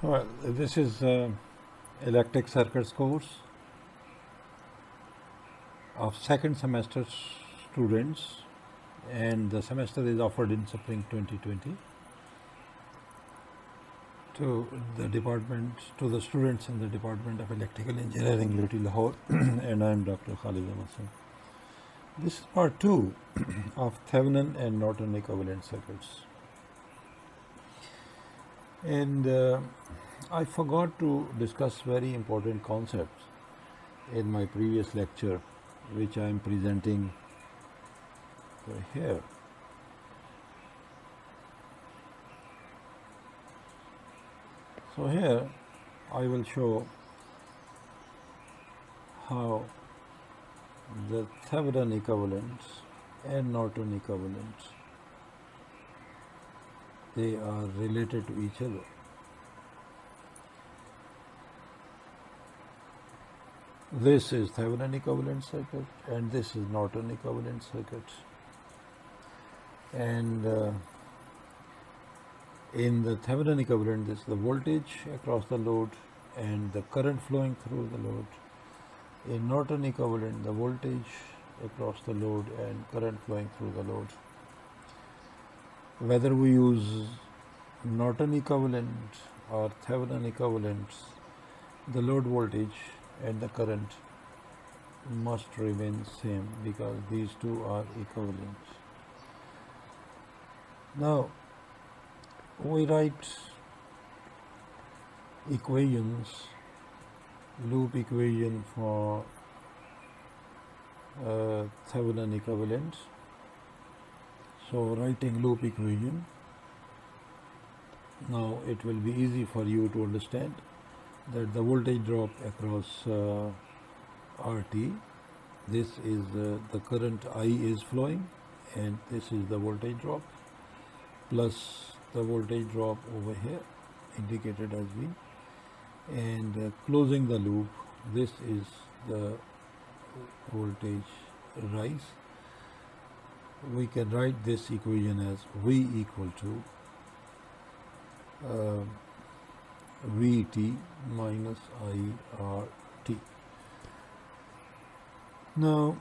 Well, this is electric circuits course of second semester students, and the semester is offered in spring 2020 to the students in the Department of Electrical Engineering, UT Lahore, and I am Dr. Khalid Ahmed. This is part 2 of Thevenin and Nortan equivalent circuits. And I forgot to discuss very important concepts in my previous lecture, which I am presenting here. So here I will show how the Thevenin equivalents and Norton equivalents, they are related to each other. This is Thevenin equivalent circuit and this is Norton equivalent circuit. And in the Thevenin equivalent, this is the voltage across the load and the current flowing through the load. In Norton equivalent, the voltage across the load and current flowing through the load. Whether we use Norton equivalent or Thevenin equivalents, the load voltage and the current must remain same because these two are equivalent. Now we write equations, loop equation for Thevenin equivalent. So writing loop equation, now it will be easy for you to understand that the voltage drop across RT, this is the current I is flowing and this is the voltage drop plus the voltage drop over here indicated as V, and closing the loop, this is the voltage rise. We can write this equation as V equal to Vt minus IRT. Now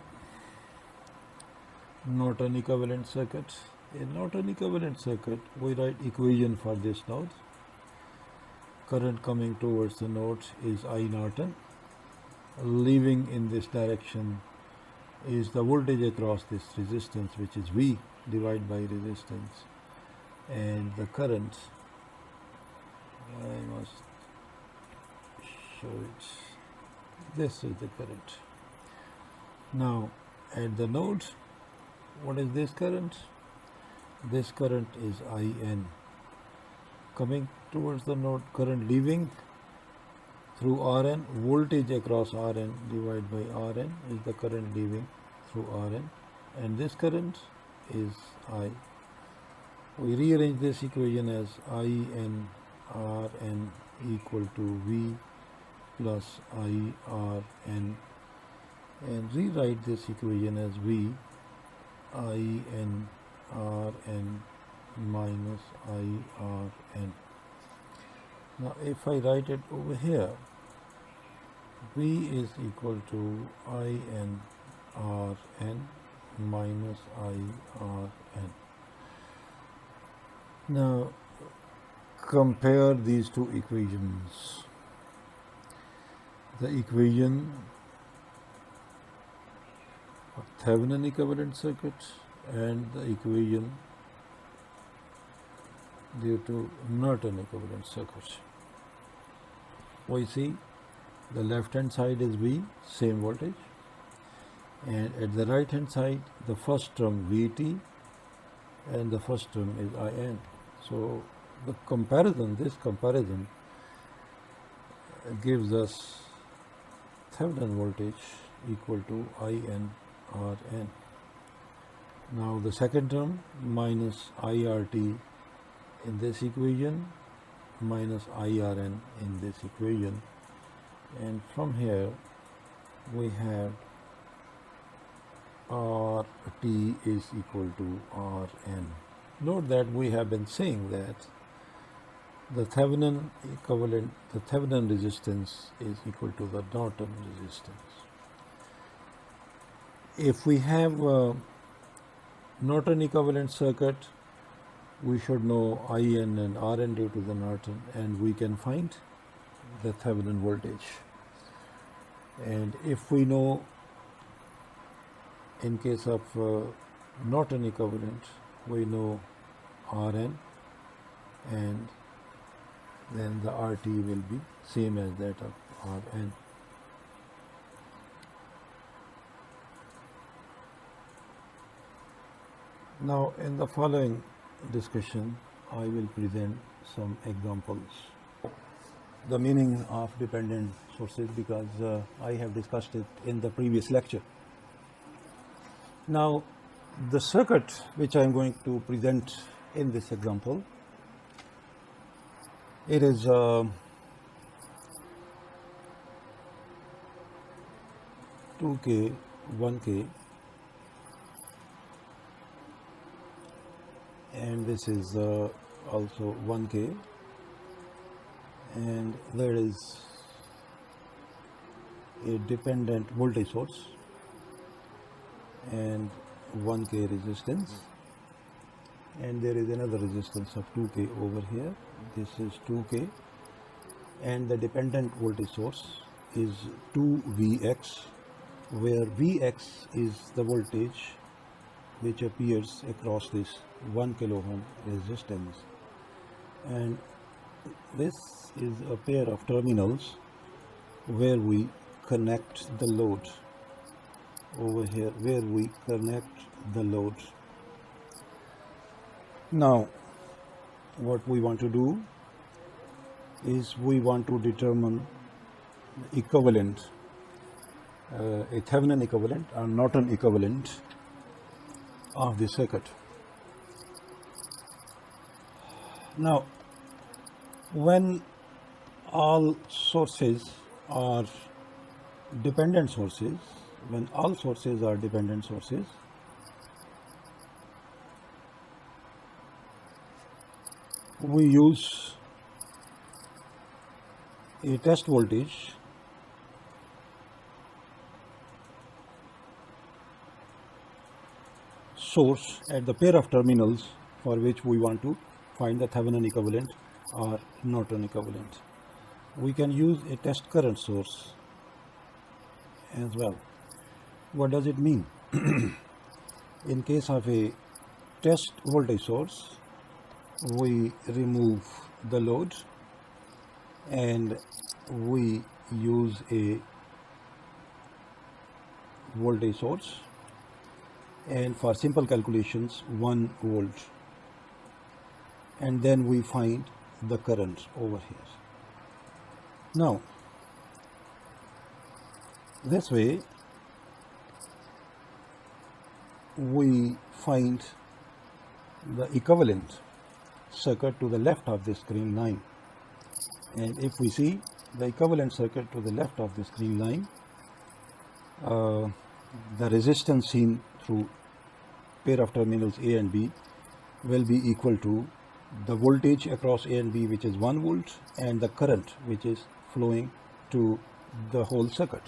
Norton equivalent circuit. In Norton equivalent circuit, we write equation for this node. Current coming towards the node is I Norton. Leaving in this direction is the voltage across this resistance, which is V divided by resistance, and the current, I must show it, this is the current. Now at the node, what is this current? This current is IN. Coming towards the node, current leaving through Rn, voltage across Rn divided by Rn is the current leaving through Rn, and this current is I. We rearrange this equation as IN Rn equal to V plus IRN, and rewrite this equation as V IN Rn minus IRN. Now if I write it over here, V is equal to IN Rn minus IRN. Now compare these two equations. The equation of Thevenin equivalent circuit and the equation due to Norton equivalent circuit. We see the left hand side is V, same voltage, and at the right hand side the first term Vt and the first term is In. So the comparison, this comparison gives us Thevenin voltage equal to IN Rn. Now the second term minus IRT in this equation minus IRN in this equation, and from here we have RT is equal to Rn. Note that we have been saying that the Thevenin equivalent, the Thevenin resistance is equal to the Nortan resistance. If we have a Norton equivalent circuit, we should know IN and RN due to the Norton, and we can find the Thevenin voltage. And if we know, in case of Norton equivalent, we know RN, and then the RT will be same as that of RN. Now, in the following discussion, I will present some examples. The meaning of dependent sources, because I have discussed it in the previous lecture. Now, the circuit which I am going to present in this example, it is 2K, 1K, and this is also 1K, and there is a dependent voltage source and 1K resistance, and there is another resistance of 2K over here. This is 2K, and the dependent voltage source is 2Vx, where Vx is the voltage which appears across this 1 kilo ohm resistance, and this is a pair of terminals where we connect the load. Over here, where we connect the load. Now, what we want to do is we want to determine equivalent, a Thevenin equivalent or Norton equivalent of the circuit. Now, when all sources are dependent sources, when all sources are dependent sources, we use a test voltage source at the pair of terminals for which we want to find the Thevenin equivalent or Norton equivalent. We can use a test current source as well. What does it mean? In case of a test voltage source, we remove the load and we use a voltage source, and for simple calculations 1 volt, and then we find the current over here. Now, this way we find the equivalent circuit to the left of this green line, and if we see the equivalent circuit to the left of this green line, the resistance seen through pair of terminals A and B will be equal to the voltage across A and B, which is 1 volt, and the current which is flowing to the whole circuit.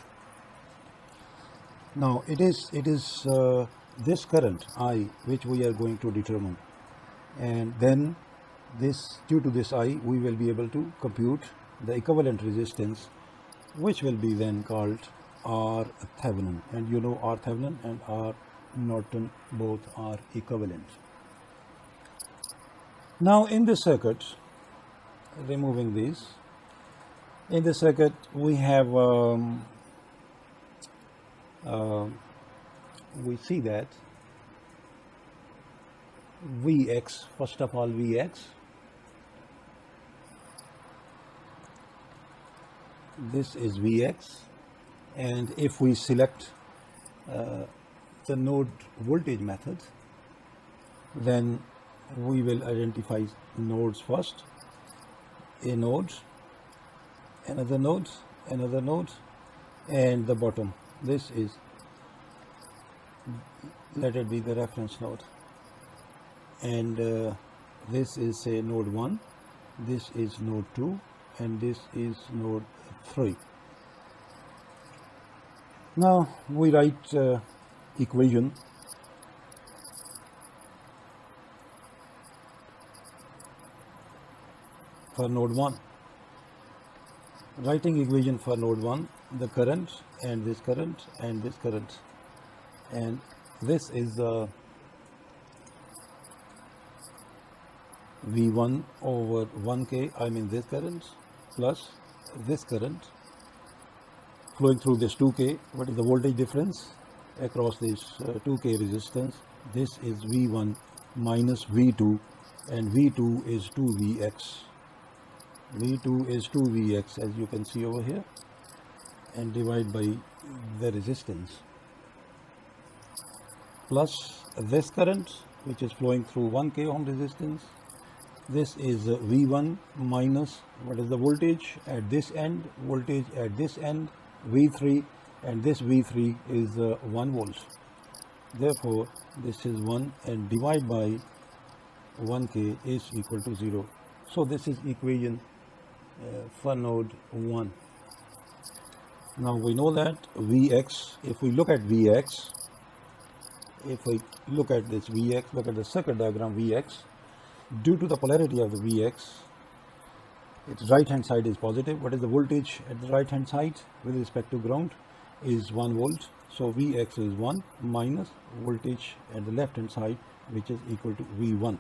Now, it is this current I which we are going to determine, and then due to this I, we will be able to compute the equivalent resistance, which will be then called R Thevenin, and you know R Thevenin and R Norton both are equivalent. Now, in this circuit, removing these, in this circuit we have we see that Vx, first of all Vx, this is Vx, and if we select the node voltage method, then we will identify nodes first, a node, another node, another node, and the bottom. This is, let it be the reference node, and this is say node 1, this is node 2 and this is node 3. Now we write equation for node 1. Writing equation for node 1, the current and this current and this current, and this is V1 over 1K, I mean this current, plus this current flowing through this 2K. What is the voltage difference across this 2K resistance? This is V1 minus V2, and V2 is 2Vx. V2 is 2Vx, as you can see over here, and divide by the resistance, plus this current which is flowing through 1K ohm resistance. This is V1 minus, what is the voltage at this end, voltage at this end, V3, and this V3 is 1 volt. Therefore this is 1, and divide by 1K is equal to 0. So this is equation for node 1. Now we know that Vx, if we look at Vx, if we look at this Vx, look at the circuit diagram Vx, due to the polarity of the Vx, its right hand side is positive. What is the voltage at the right hand side with respect to ground? Is 1 volt. So Vx is 1 minus voltage at the left hand side, which is equal to V1.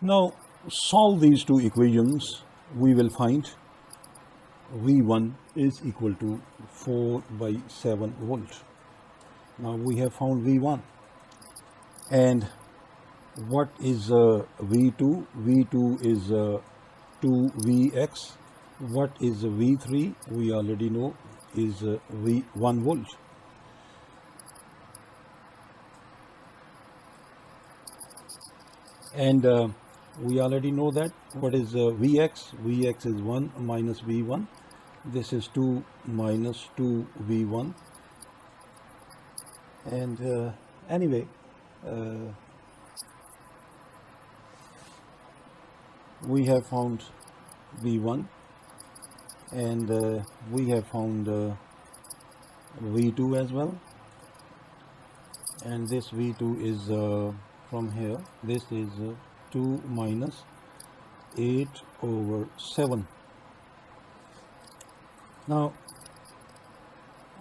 Now solve these two equations, we will find V1 is equal to 4 by 7 volt. Now we have found V1, and what is V2? V2 is 2Vx. What is V3? We already know is V1 volt. And we already know that what is Vx? Vx is 1 minus V1. This is 2 minus 2V1. And anyway, we have found V1, and we have found V2 as well, and this V2 is from here, this is 2 minus 8 over 7. Now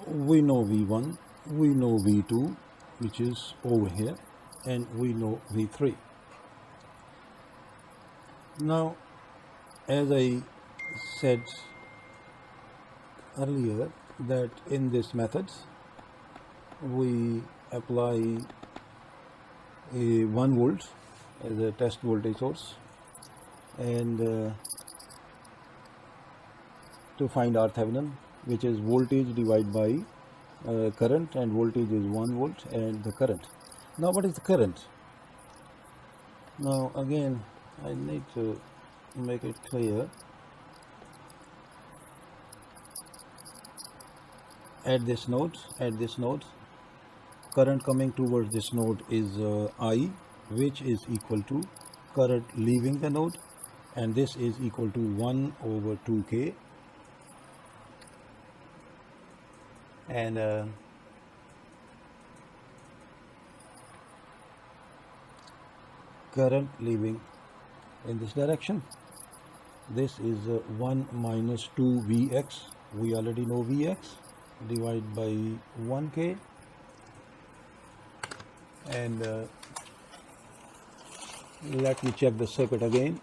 we know V1, we know V2, which is over here, and we know V3. Now, as I said earlier, that in this method we apply a 1 volt as a test voltage source, and to find R Thevenin, which is voltage divided by current, and voltage is 1 volt, and the current. Now what is the current? Now again I need to make it clear. At this node, current coming towards this node is I, which is equal to current leaving the node, and this is equal to 1 over 2K, and current leaving in this direction. This is 1 minus 2Vx, we already know Vx, divide by 1K, and let me check the circuit again.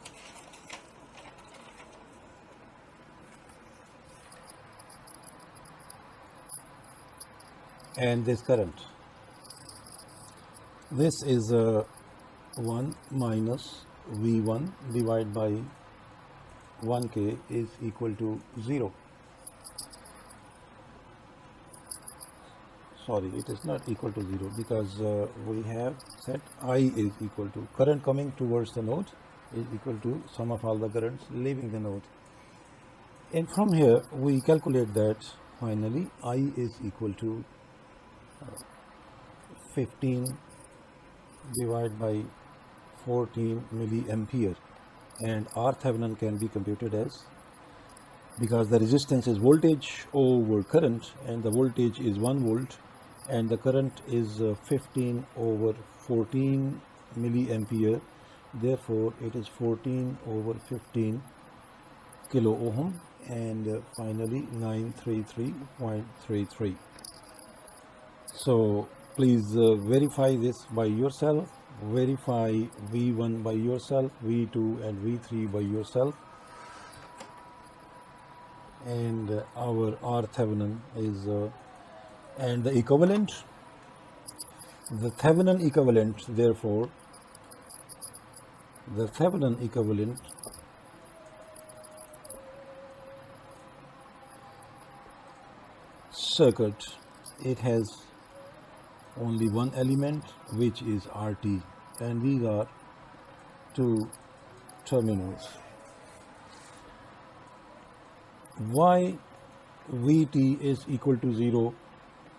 And this current, this is 1 minus V1 divided by 1K is equal to 0. Sorry, it is not equal to 0, because we have set I is equal to current coming towards the node is equal to sum of all the currents leaving the node. And from here we calculate that finally I is equal to 15 divided by 14 milliampere. and R Thevenin can be computed as, because the resistance is voltage over current, and the voltage is 1 volt and the current is 15 over 14 milliampere, therefore it is 14 over 15 kilo ohm, and finally 933.33. So please verify this by yourself, verify V1 by yourself, V2 and V3 by yourself, and our R Thevenin is and the equivalent, the Thevenin equivalent, therefore the Thevenin equivalent circuit, it has only one element, which is RT, and these are two terminals. Why Vt is equal to 0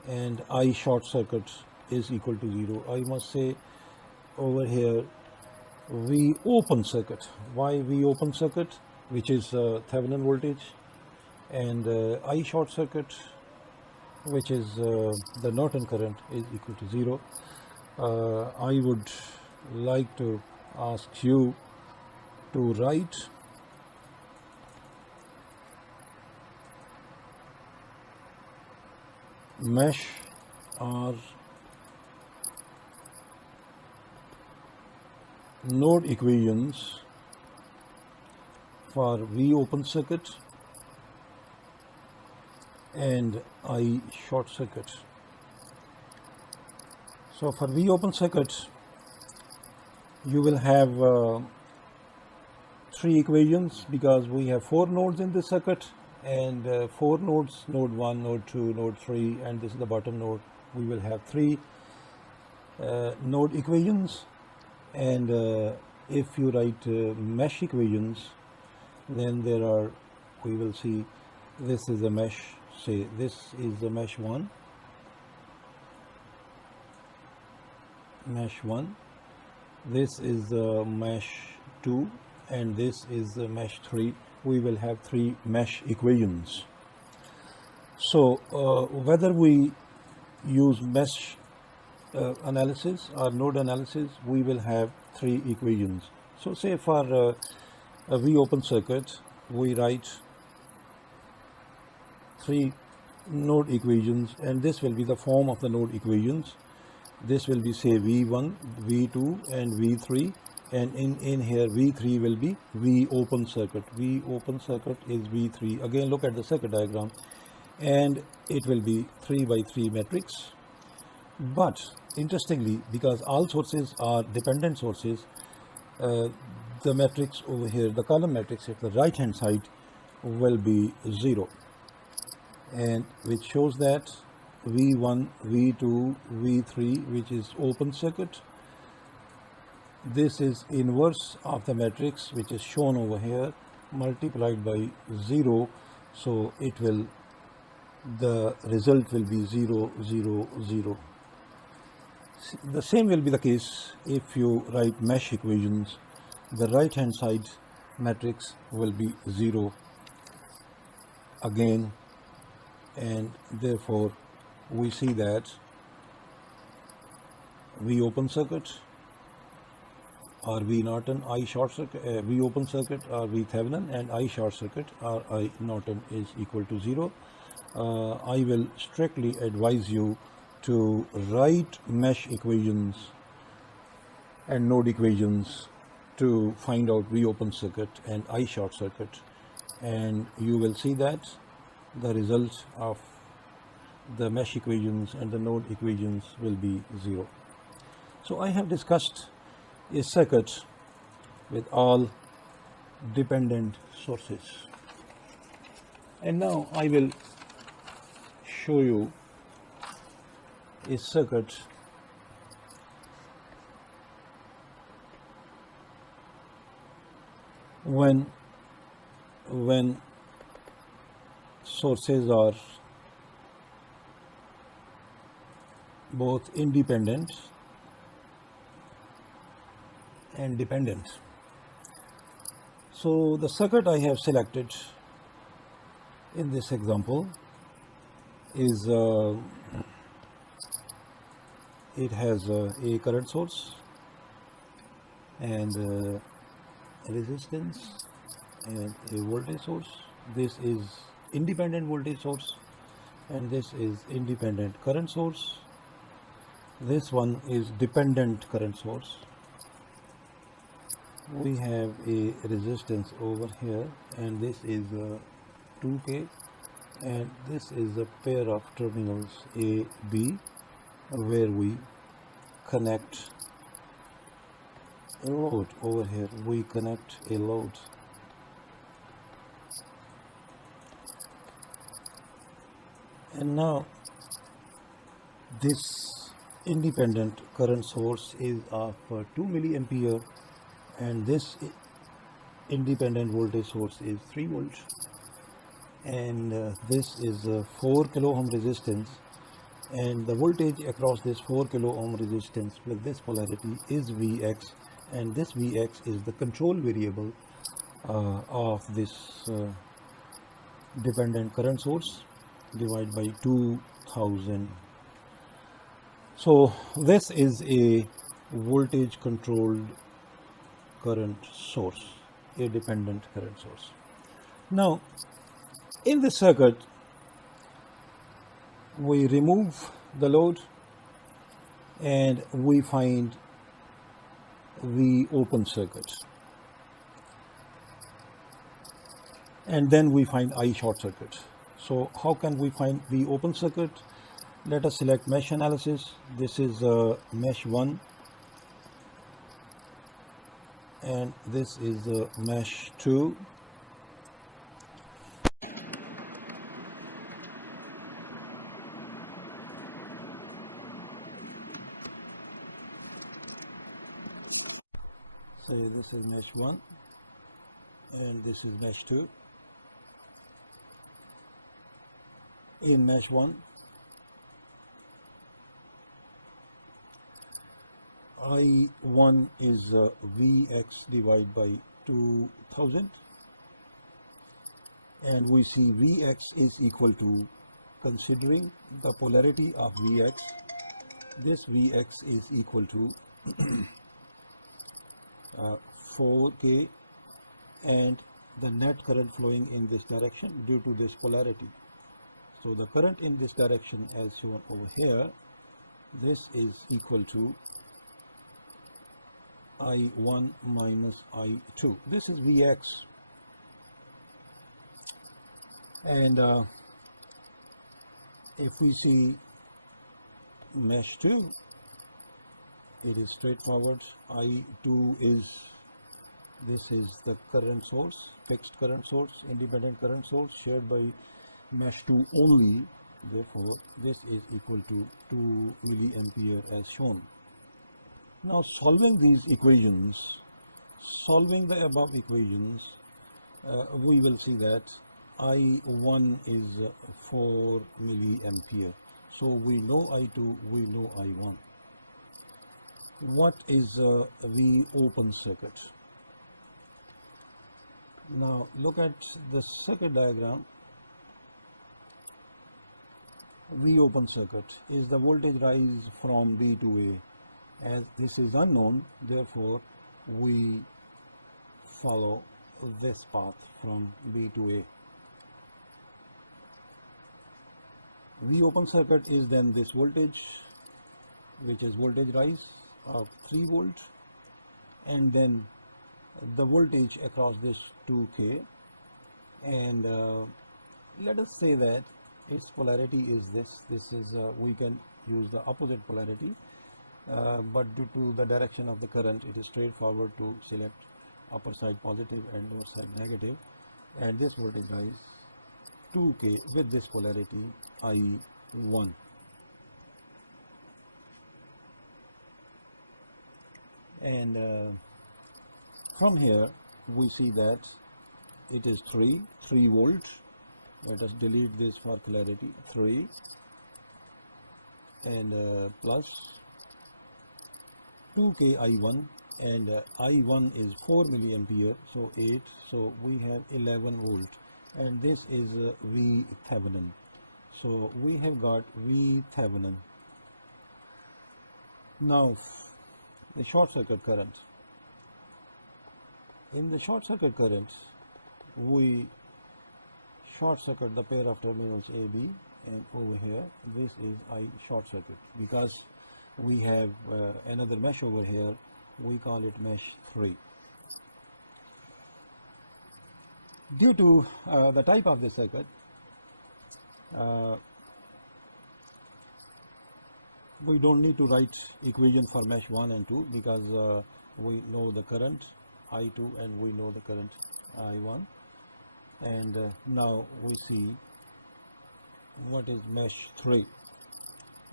and I short circuit is equal to 0? I must say over here V open circuit. Why V open circuit, which is Thevenin voltage, and I short circuit, which is the Nortan current, is equal to 0. I would like to ask you to write mesh or node equations for V open circuit and I short circuit. So for V open circuit, you will have 3 equations, because we have 4 nodes in this circuit, and 4 nodes, node 1, node 2, node 3, and this is the bottom node. We will have 3 node equations, and if you write mesh equations, then there are, we will see, this is a mesh, say this is the mesh 1, this is the mesh 2, and this is the mesh 3. We will have 3 mesh equations. So whether we use mesh analysis or node analysis, we will have 3 equations. So say for a V open circuit, we write 3 node equations, and this will be the form of the node equations. This will be, say, V1, V2 and V3, and in here V3 will be V open circuit. V open circuit is V3. Again, look at the circuit diagram, and it will be 3 by 3 matrix. But interestingly, because all sources are dependent sources, the matrix over here, the column matrix at the right hand side, will be 0, and which shows that V1, V2, V3, which is open circuit, this is inverse of the matrix, which is shown over here, multiplied by 0, so it will, the result will be 0, 0, 0. The same will be the case if you write mesh equations. The right hand side matrix will be 0 again, and therefore we see that V open circuit or V Nortan, I short circuit, V open circuit or V Thevenin, and I short circuit or I Nortan is equal to 0. I will strictly advise you to write mesh equations and node equations to find out V open circuit and I short circuit, and you will see that the result of the mesh equations and the node equations will be 0. So I have discussed a circuit with all dependent sources, and now I will show you a circuit when sources are both independent and dependent. So the circuit I have selected in this example is it has a current source and a resistance and a voltage source. This is independent voltage source and this is independent current source. This one is dependent current source. We have a resistance over here and this is 2K, and this is a pair of terminals A, B, where we connect a load. Over here we connect a load. And now this independent current source is of 2 milliampere and this independent voltage source is 3 volts, and this is a 4 kilo ohm resistance, and the voltage across this 4 kilo ohm resistance with this polarity is Vx, and this Vx is the control variable of this dependent current source divided by 2000. So this is a voltage controlled current source, a dependent current source. Now in this circuit we remove the load and we find the open circuit, and then we find I short circuit. So how can we find the open circuit? Let us select mesh analysis. This is mesh 1 and this is mesh 2. So this is mesh 1 and this is mesh 2. In mesh 1, I1 is Vx divided by 2000, and we see Vx is equal to, considering the polarity of Vx, this Vx is equal to 4K, and the net current flowing in this direction due to this polarity. So the current in this direction as shown over here, this is equal to I1 minus I2. This is Vx, and if we see mesh 2, it is straightforward. I2 is, this is the current source, fixed current source, independent current source shared by mesh 2 only. Therefore this is equal to 2 milliampere as shown. Now solving these equations, solving the above equations, we will see that I1 is 4 milliampere. So we know I2, we know I1. What is the open circuit? Now look at the circuit diagram. V open circuit is the voltage rise from B to A. As this is unknown, therefore we follow this path from B to A. V open circuit is then this voltage, which is voltage rise of 3 volt, and then the voltage across this 2K, and let us say that its polarity is this. This is we can use the opposite polarity, but due to the direction of the current, it is straightforward to select upper side positive and lower side negative, and this voltage rise 2K with this polarity I1. And from here we see that it is 3 volt. Let us delete this for clarity. 3 and plus 2K I1 and I1 is 4 milliampere, so 8, so we have 11 volt, and this is V Thevenin. So we have got V Thevenin. Now the short circuit current. In the short circuit current, we short circuit the pair of terminals AB, and over here this is I short circuit, because we have another mesh over here, we call it mesh 3. Due to the type of the circuit, we don't need to write equation for mesh 1 and 2, because we know the current I2 and we know the current I1. And now we see what is mesh 3.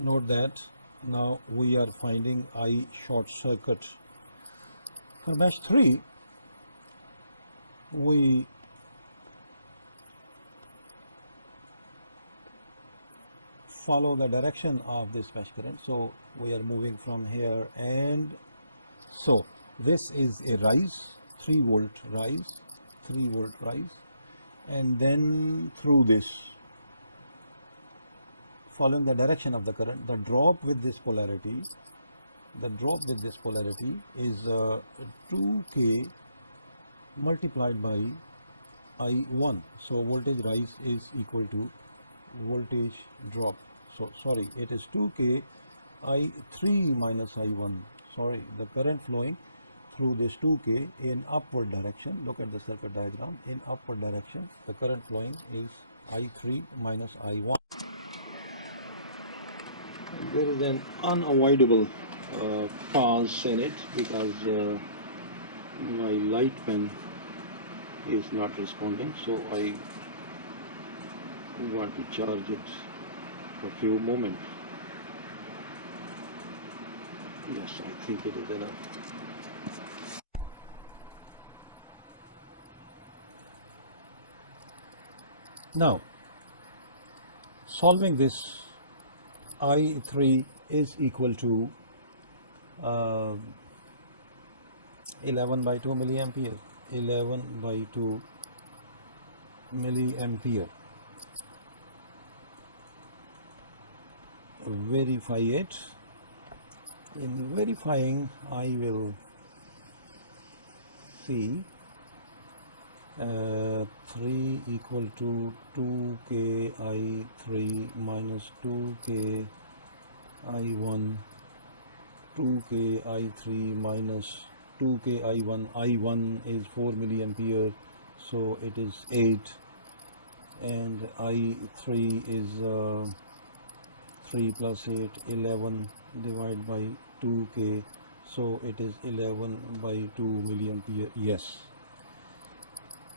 Note that now we are finding I short circuit. For mesh 3, we follow the direction of this mesh current. So we are moving from here, and so this is a rise, 3 volt rise, 3 volt rise, and then through this, following the direction of the current, the drop with this polarity, is 2K multiplied by I1. So voltage rise is equal to voltage drop. So sorry, it is 2K I3 minus I1. Sorry, the current flowing through this 2K in upward direction. Look at the circuit diagram. In upward direction, the current flowing is I3 minus I1. There is an unavoidable pause in it, because my light pen is not responding, so I want to charge it for a few moments. Yes, I think it is enough. Now, solving this, I3 is equal to 11 by 2 milliampere. 11 by 2 milliampere. Verify it. In verifying, I will see 3 equal to 2K I3 minus 2K I1, 2K I3 minus 2K I1. I1 is 4 milliampere, so it is 8, and I3 is 3 plus 8, 11 divided by 2K, so it is 11 by 2 milliampere. Yes,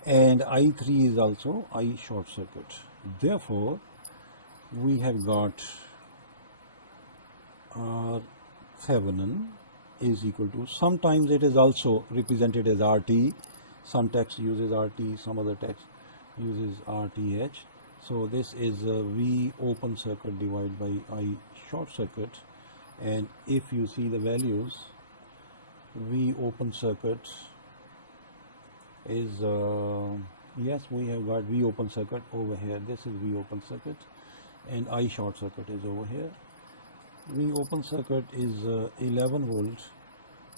and I3 is also I short circuit. Therefore, we have got R Thevenin is equal to, sometimes it is also represented as RT. Some text uses RT, some other text uses RTH. So this is V open circuit divided by I short circuit, and if you see the values, V open circuit is yes, we have got V open circuit over here. This is V open circuit, and I short circuit is over here. V open circuit is 11 volt,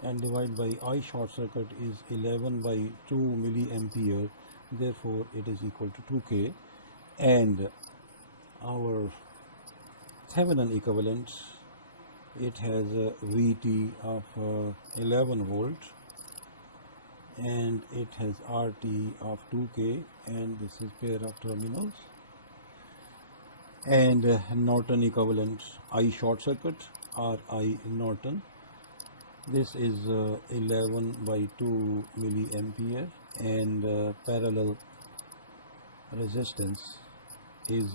and divided by I short circuit is 11 by 2 milliampere. Therefore, it is equal to 2K, and our Thevenin equivalent, it has a VT of 11 volt, and it has RT of 2K, and this is pair of terminals. And Nortan equivalent, I short circuit or I Nortan, this is 11 by 2 milliampere, and parallel resistance is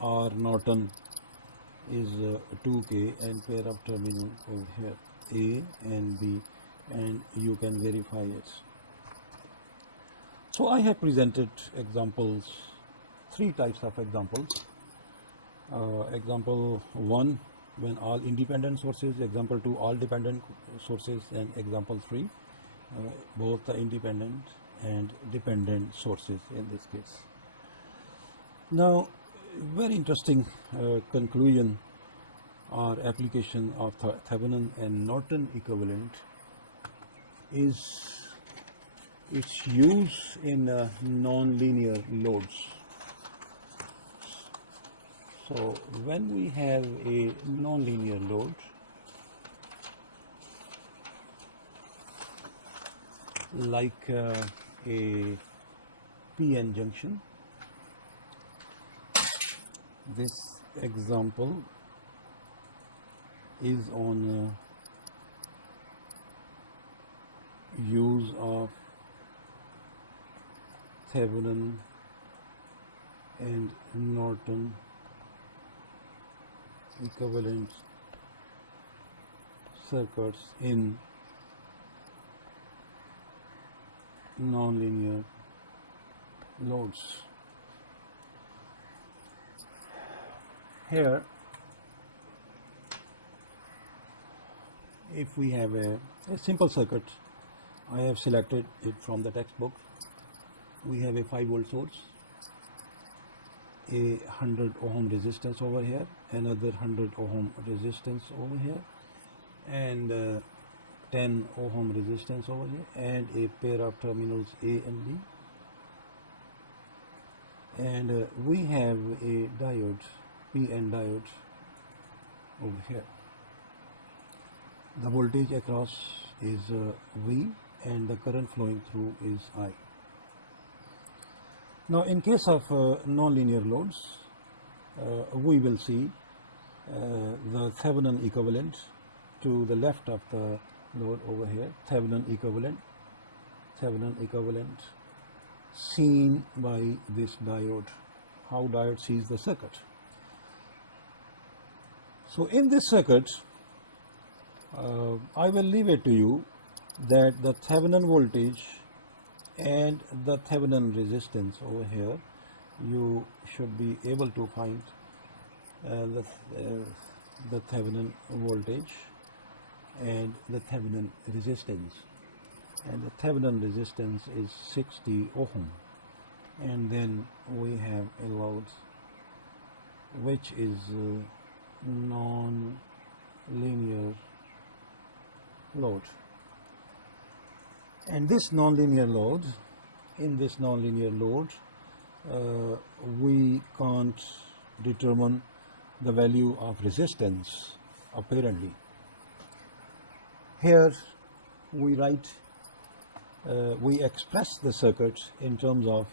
R Nortan is 2K, and pair of terminal over here A and B, and you can verify it. So I have presented examples, 3 types of examples. Example 1, when all independent sources, example 2 all dependent sources, and example 3 both the independent and dependent sources in this case. Now, very interesting conclusion or application of Thevenin and Nortan equivalent is its use in non-linear loads. So when we have a non-linear load, like a PN junction, this example is on use of Thevenin and Nortan equivalent circuits in nonlinear loads. Here, if we have a simple circuit, I have selected it from the textbook. We have a 5-volt source, a 100 ohm resistance over here, another 100 ohm resistance over here, and 10 ohm resistance over here, and a pair of terminals A and B, and we have a diode, PN diode over here. The voltage across is V and the current flowing through is I. Now, in case of nonlinear loads, we will see the Thevenin equivalent to the left of the load over here, Thevenin equivalent seen by this diode, how diode sees the circuit. So in this circuit, I will leave it to you that the Thevenin voltage and the Thevenin resistance over here, you should be able to find the Thevenin voltage and the Thevenin resistance, and the Thevenin resistance is 60 ohm, and then we have a load which is non-linear load, and this non-linear load, in this non-linear load we can't determine the value of resistance apparently. Here we write, we express the circuit in terms of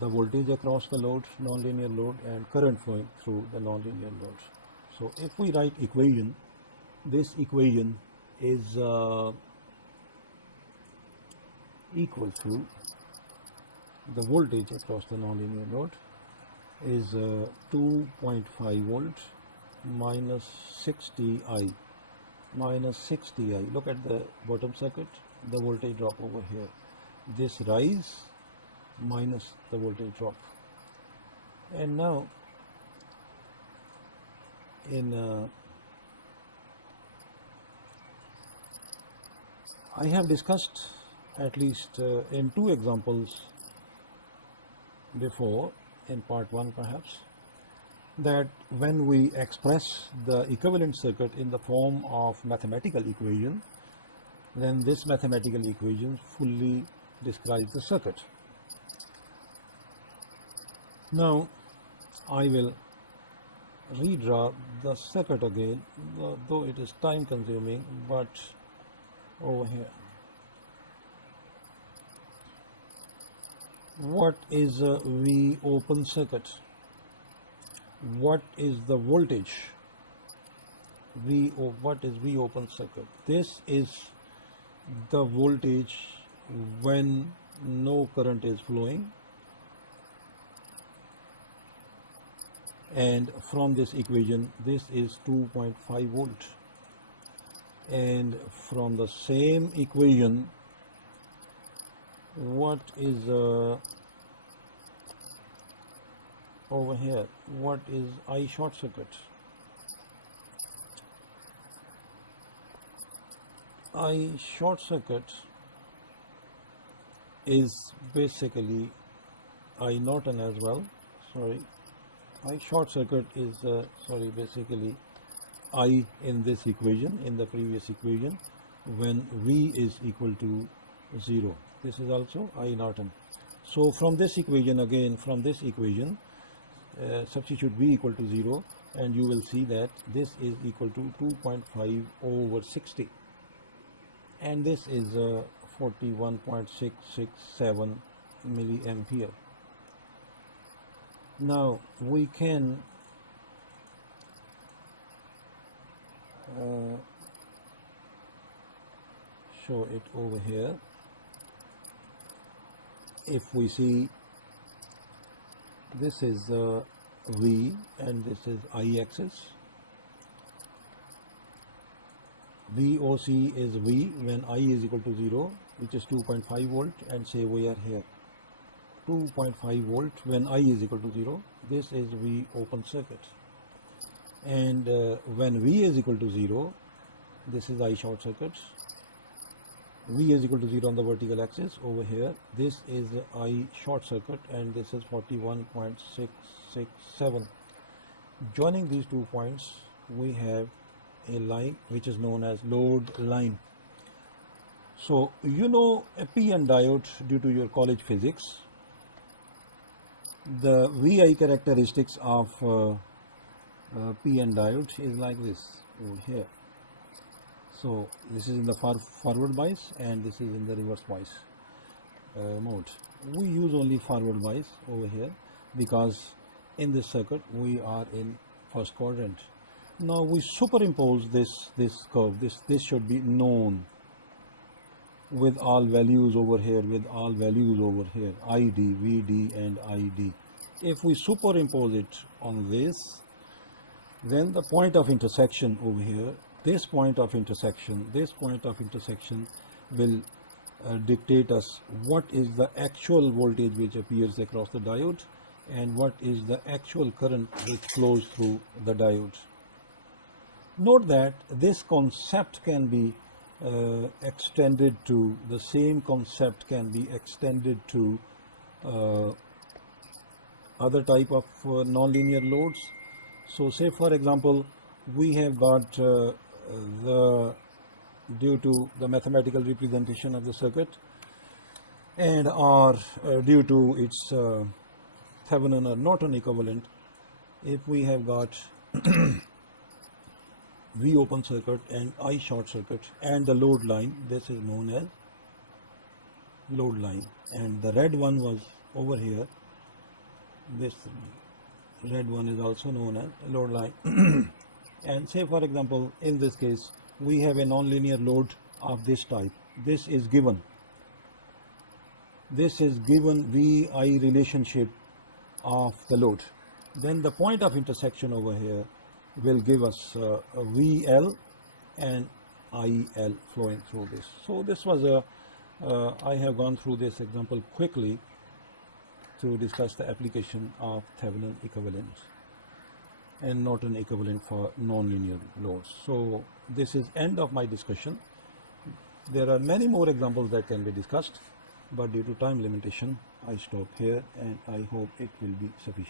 the voltage across the load, non-linear load, and current flowing through the non-linear load. So if we write equation, this equation is equal to the voltage across the non-linear load is 2.5 volt minus 60I minus 60I. Look at the bottom circuit, the voltage drop over here. This rise minus the voltage drop. And now in I have discussed at least in 2 examples before, in part 1 perhaps, that when we express the equivalent circuit in the form of mathematical equation, then this mathematical equation fully describes the circuit. Now I will redraw the circuit again, though it is time consuming, but over here. What is a V open circuit? What is the voltage? What is V open circuit? This is the voltage when no current is flowing, and from this equation this is 2.5 volt, and from the same equation what is over here, what is I short circuit? I short circuit is basically I Nortan as well. Sorry, I short circuit is basically I in this equation, in the previous equation, when V is equal to 0. This is also I Nortan. So from this equation, again from this equation, substitute V equal to 0 and you will see that this is equal to 2.5 over 60 and this is 41.667 milliampere. Now we can show it over here. If we see, this is V and this is I axis. VOC is V when I is equal to 0, which is 2.5 volt, and say we are here 2.5 volt when I is equal to 0. This is V open circuit, and when V is equal to 0, this is I short circuit. V is equal to 0 on the vertical axis over here. This is I short circuit and this is 41.667. Joining these 2 points, we have a line which is known as load line. So you know a PN diode due to your college physics. The VI characteristics of PN diode is like this over here. So this is in the forward bias and this is in the reverse bias mode. We use only forward bias over here because in this circuit we are in first quadrant. Now we superimpose this curve. This should be known with all values over here, with all values over here, ID, VD and ID. If we superimpose it on this, then the point of intersection over here, this point of intersection will dictate us what is the actual voltage which appears across the diode and what is the actual current which flows through the diode. Note that this concept can be extended to, the same concept can be extended to other type of nonlinear loads. So say for example, we have got due to the mathematical representation of the circuit and or due to its Thevenin or Nortan equivalent, if we have got V open circuit and I short circuit and the load line, this is known as load line, and the red one was over here, this red one is also known as load line. And say for example, in this case we have a nonlinear load of this type. This is given VI relationship of the load. Then the point of intersection over here will give us VL and IL flowing through this. So this was I have gone through this example quickly to discuss the application of Thevenin equivalent and Nortan equivalent for nonlinear loads. So this is end of my discussion. There are many more examples that can be discussed, but due to time limitation I stop here and I hope it will be sufficient.